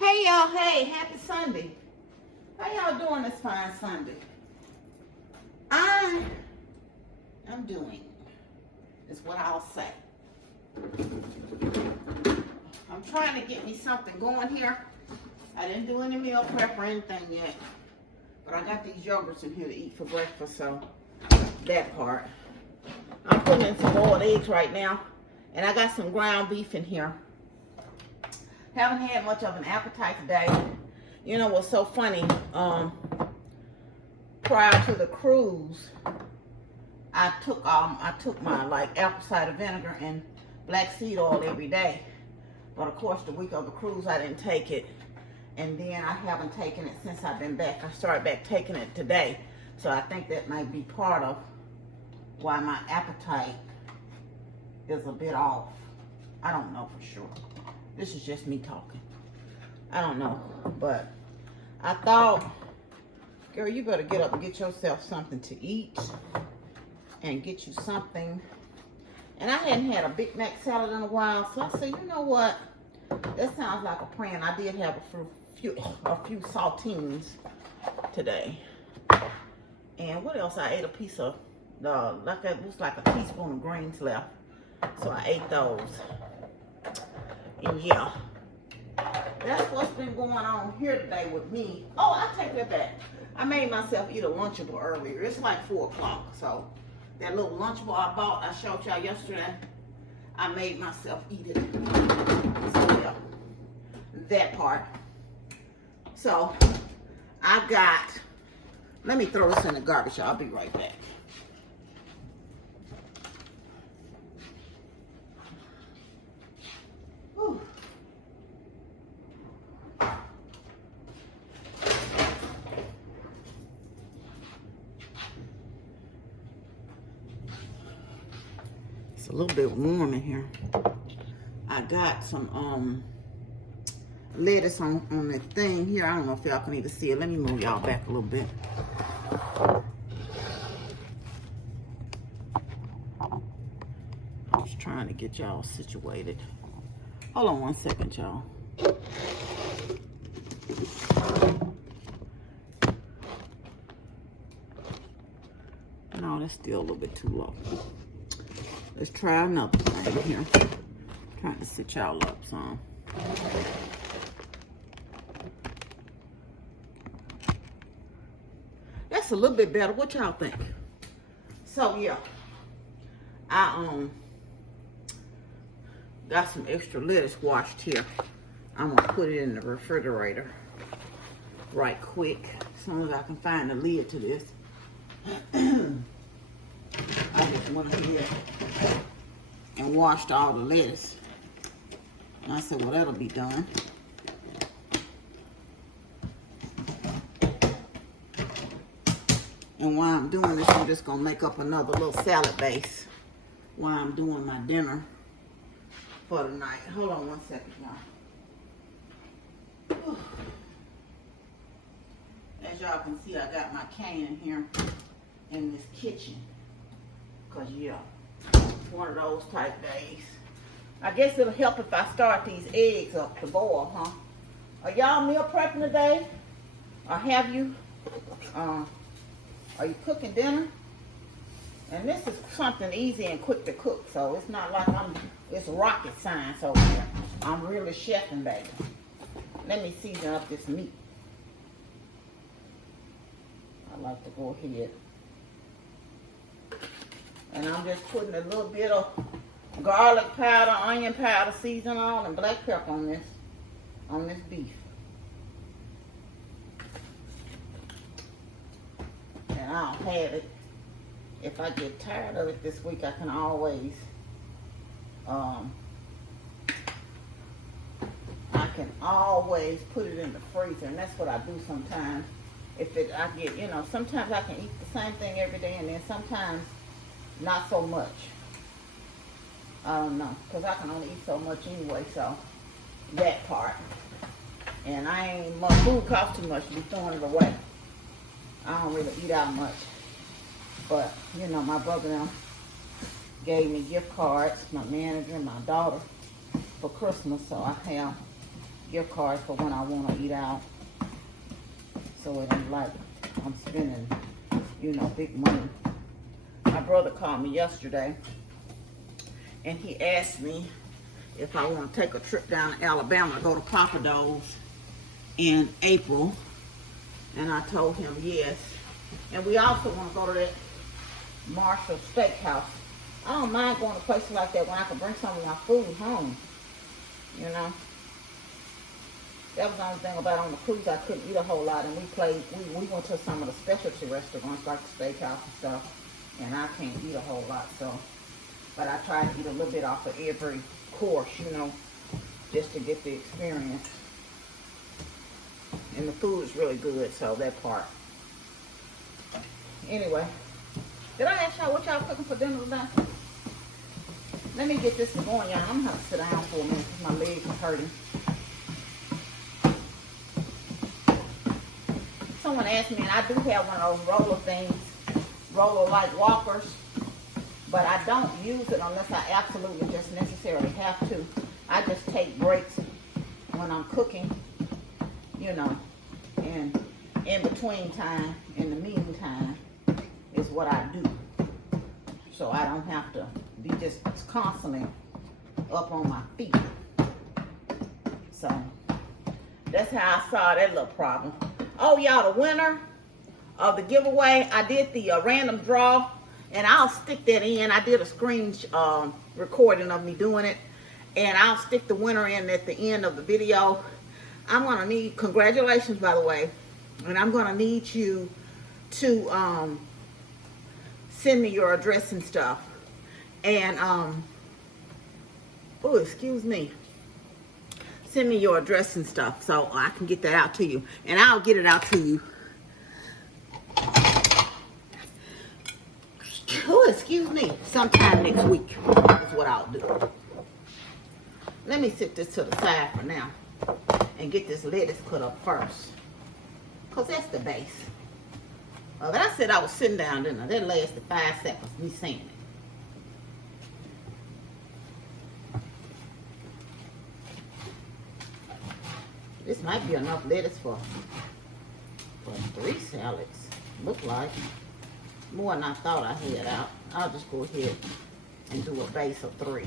Hey y'all, hey, happy Sunday. How y'all doing this fine Sunday? I am doing, is what I'll say. I'm trying to get me something going here. I didn't do any meal prep or anything yet. But I got these yogurts in here to eat for breakfast, so that part. I'm putting in some boiled eggs right now. And I got some ground beef in here. Haven't had much of an appetite today. You know what's so funny? Prior to the cruise, I took my like apple cider vinegar and black seed oil every day. But of course, the week of the cruise, I didn't take it. And then I haven't taken it since I've been back. I started back taking it today. So I think that might be part of why my appetite is a bit off. I don't know for sure. This is just me talking. I don't know. But I thought, girl, you better get up and get yourself something to eat. And get you something. And I hadn't had a Big Mac salad in a while. So I said, you know what? That sounds like a plan. I did have a few saltines today. And what else? I ate a piece of, it was like a teaspoon of greens left. So I ate those. And yeah, that's what's been going on here today with me. Oh, I take that back. I made myself eat a Lunchable earlier. It's like 4 o'clock. So that little Lunchable I bought, I showed y'all yesterday. I made myself eat it. So yeah, that part. So I got, let me throw this in the garbage. I'll be right back. Whew. It's a little bit warm in here. I got some lettuce on the thing here. I don't know if y'all can even see it. Let me move y'all back a little bit. I'm just trying to get y'all situated. Hold on one second, y'all. No, that's still a little bit too low. Let's try another thing here. Trying to sit y'all up some. That's a little bit better. What y'all think? So yeah, I got some extra lettuce washed here. I'm gonna put it in the refrigerator right quick as soon as I can find the lid to this. I just went ahead and washed all the lettuce. And I said, well, that'll be done. And while I'm doing this, I'm just gonna make up another little salad base while I'm doing my dinner for the night. Hold on one second, y'all. As y'all can see, I got my can in here in this kitchen. Cause yeah, one of those type days. I guess it'll help if I start these eggs up to boil, huh? Are y'all meal prepping today? Or have you, are you cooking dinner? And this is something easy and quick to cook, so it's not like it's rocket science over here. I'm really chefing, baby. Let me season up this meat. I like to go ahead. And I'm just putting a little bit of garlic powder, onion powder, season on, and black pepper on this beef. And I'll have it. If I get tired of it this week, I can always, put it in the freezer, and that's what I do sometimes. Sometimes I can eat the same thing every day, and then sometimes not so much. I don't know, because I can only eat so much anyway, so that part. And my food costs too much to be throwing it away. I don't really eat out much. But, my brother and them gave me gift cards, my manager and my daughter, for Christmas. So I have gift cards for when I want to eat out. So it ain't like I'm spending, you know, big money. My brother called me yesterday and he asked me if I want to take a trip down to Alabama to go to Papa Do's in April. And I told him yes. And we also want to go to that Marshall Steakhouse. I don't mind going to places like that when I can bring some of my food home. You know? That was the only thing about on the cruise. I couldn't eat a whole lot. And we went to some of the specialty restaurants like the steakhouse and stuff. And I can't eat a whole lot, so. But I try to eat a little bit off of every course, you know, just to get the experience. And the food is really good, so that part. Anyway, did I ask y'all what y'all cooking for dinner today? Let me get this going, y'all. I'm gonna have to sit down for a minute because my legs are hurting. Someone asked me, and I do have one of those roller things, roller-like walkers, but I don't use it unless I absolutely just necessarily have to. I just take breaks when I'm cooking, you know, and in between time, in the meantime, is what I do. So I don't have to be just constantly up on my feet. So that's how I saw that little problem. Oh, y'all, the winner of the giveaway, I did the random draw, and I'll stick that in. I did a screen recording of me doing it, and I'll stick the winner in at the end of the video. I'm going to need, congratulations, by the way, and I'm going to need you to send me your address and stuff. And, oh, excuse me. Send me your address and stuff so I can get that out to you. And I'll get it out to you. Oh, excuse me. Sometime next week is what I'll do. Let me sit this to the side for now and get this lettuce cut up first. Because that's the base. But I said I was sitting down, didn't I? That lasted 5 seconds, me saying it. This might be enough lettuce for 3 salads. Look like more than I thought I had out. I'll just go ahead and do a base of 3.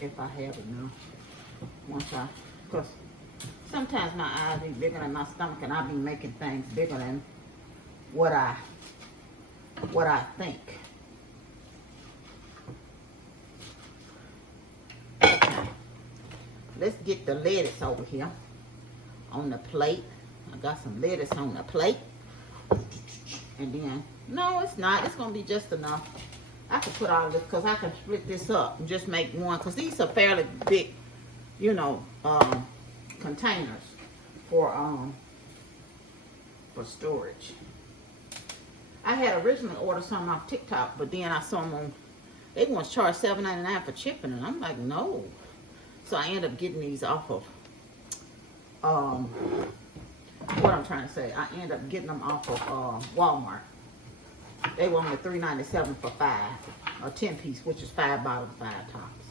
If I have enough. Because sometimes my eyes be bigger than my stomach, and I be making things bigger than what I think. Let's get the lettuce over here on the plate. I got some lettuce on the plate. And then, no, it's not. It's going to be just enough. I can put all of this because I can split this up and just make one. Because these are fairly big, you know, containers for storage. I had originally ordered some off TikTok, but then I saw them on, they want to charge $7.99 for shipping. And I'm like, no. So I ended up getting these off of, what I'm trying to say, I ended up getting them off of Walmart. They were only $3.97 for 5, a 10-piece, which is 5 bottoms, 5 tops.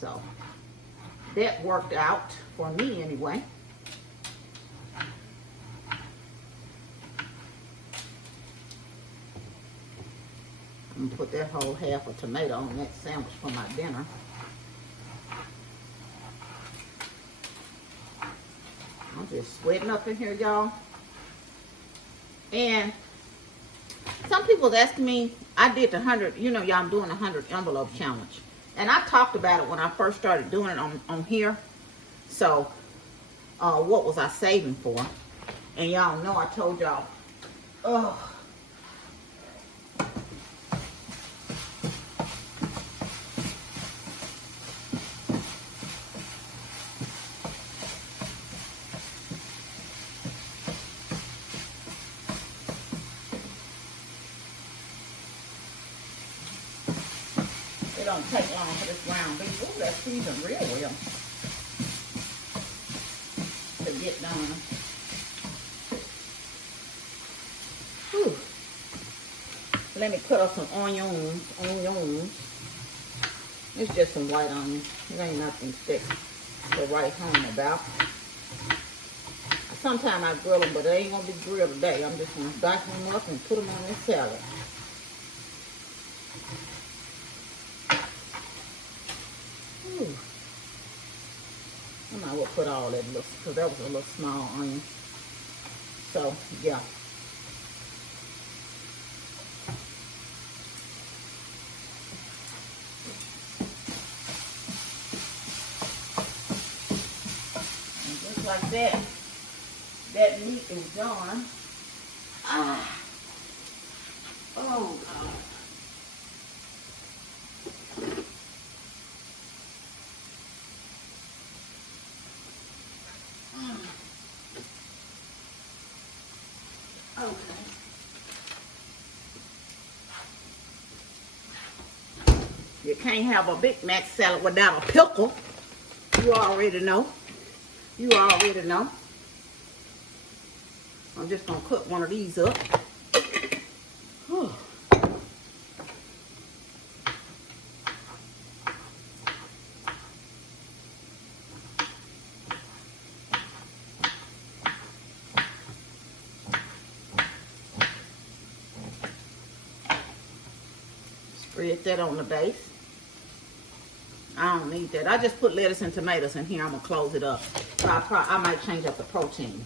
So that worked out for me anyway. I'm gonna put that whole half a tomato on that sandwich for my dinner. I'm just sweating up in here, y'all. And some people was asking me, I did the 100, you know, y'all, I'm doing the 100 envelope challenge. And I talked about it when I first started doing it on here. So, what was I saving for? And y'all know I told y'all, it don't take long for this ground beef. Ooh, that's seasoned real well to get done. Whew. Let me cut up some onions. It's just some white onions. It ain't nothing thick to write home about. Sometimes I grill them, but they ain't gonna be grilled today. I'm just gonna dice them up and put them on this salad. Ooh. I might as well put all that, because that was a little small onion. So, yeah. And just like that, that meat is done. Ah. Oh, God. Okay. You can't have a Big Mac salad without a pickle. You already know. You already know. I'm just going to cook one of these up. Whew. Spread that on the base. I don't need that. I just put lettuce and tomatoes in here. I'm going to close it up. So I might change up the protein.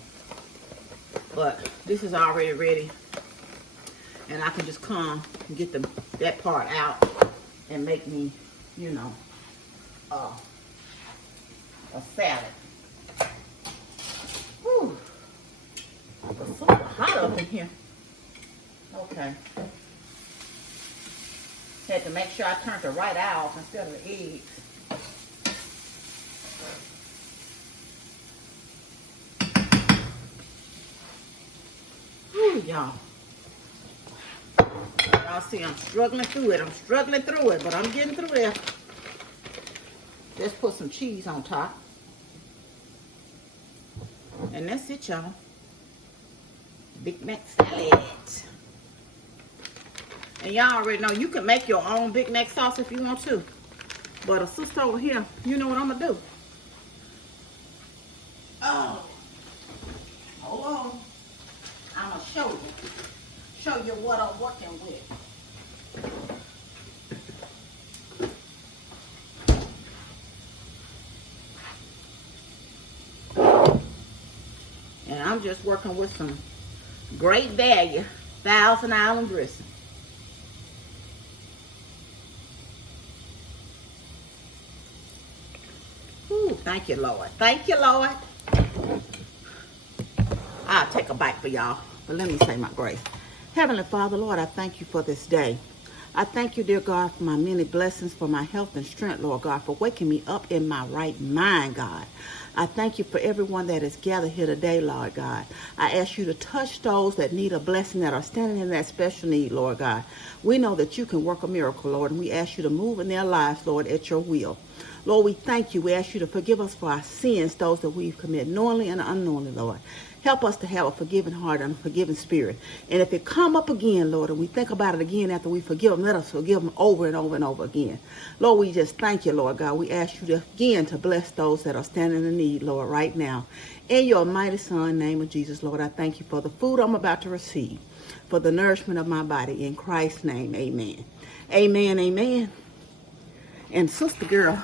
But this is already ready. And I can just come and get that part out and make me, you know, a salad. Whew. It's super hot up in here. Okay. Had to make sure I turned the right eye off instead of the eggs. Whew, y'all. Y'all see I'm struggling through it. But I'm getting through there. Just put some cheese on top. And that's it, y'all. Big Mac salad. And y'all already know you can make your own Big Mac sauce if you want to. But a sister over here, you know what I'm going to do. Oh. Hold on. I'm going to show you what I'm working with. And I'm just working with some great value Thousand Island dressing. Ooh, thank you, Lord. Thank you, Lord. I'll take a bite for y'all. But let me say my grace. Heavenly Father, Lord, I thank you for this day. I thank you, dear God, for my many blessings, for my health and strength, Lord God, for waking me up in my right mind, God. I thank you for everyone that is gathered here today, Lord God. I ask you to touch those that need a blessing, that are standing in that special need, Lord God. We know that you can work a miracle, Lord, and we ask you to move in their lives, Lord, at your will. Lord, we thank you. We ask you to forgive us for our sins, those that we've committed knowingly and unknowingly, Lord. Help us to have a forgiving heart and a forgiving spirit. And if it come up again, Lord, and we think about it again after we forgive them, let us forgive them over and over and over again. Lord, we just thank you, Lord God. We ask you again to bless those that are standing in need, Lord, right now. In your mighty Son, name of Jesus, Lord, I thank you for the food I'm about to receive, for the nourishment of my body. In Christ's name, amen. Amen, amen. And sister girl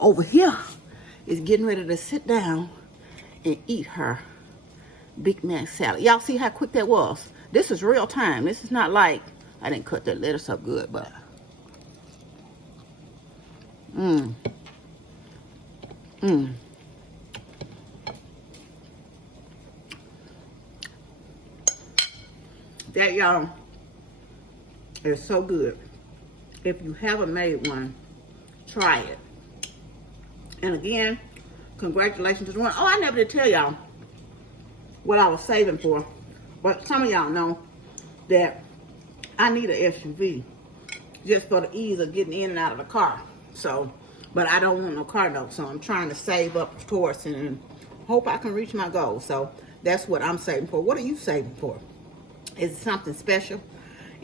over here is getting ready to sit down and eat her Big Mac salad. Y'all see how quick that was? This is real time. This is not like I didn't cut that lettuce up good, but that, y'all, is so good. If you haven't made one, try it. And again, congratulations to the one. Oh, I never did tell y'all what I was saving for. But some of y'all know that I need an SUV just for the ease of getting in and out of the car. So, but I don't want no car note. So I'm trying to save up towards it and hope I can reach my goal. So that's what I'm saving for. What are you saving for? Is it something special?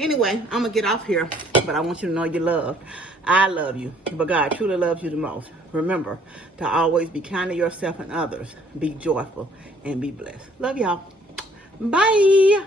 Anyway, I'm going to get off here, but I want you to know you're loved. I love you, but God truly loves you the most. Remember to always be kind to yourself and others. Be joyful and be blessed. Love y'all. Bye.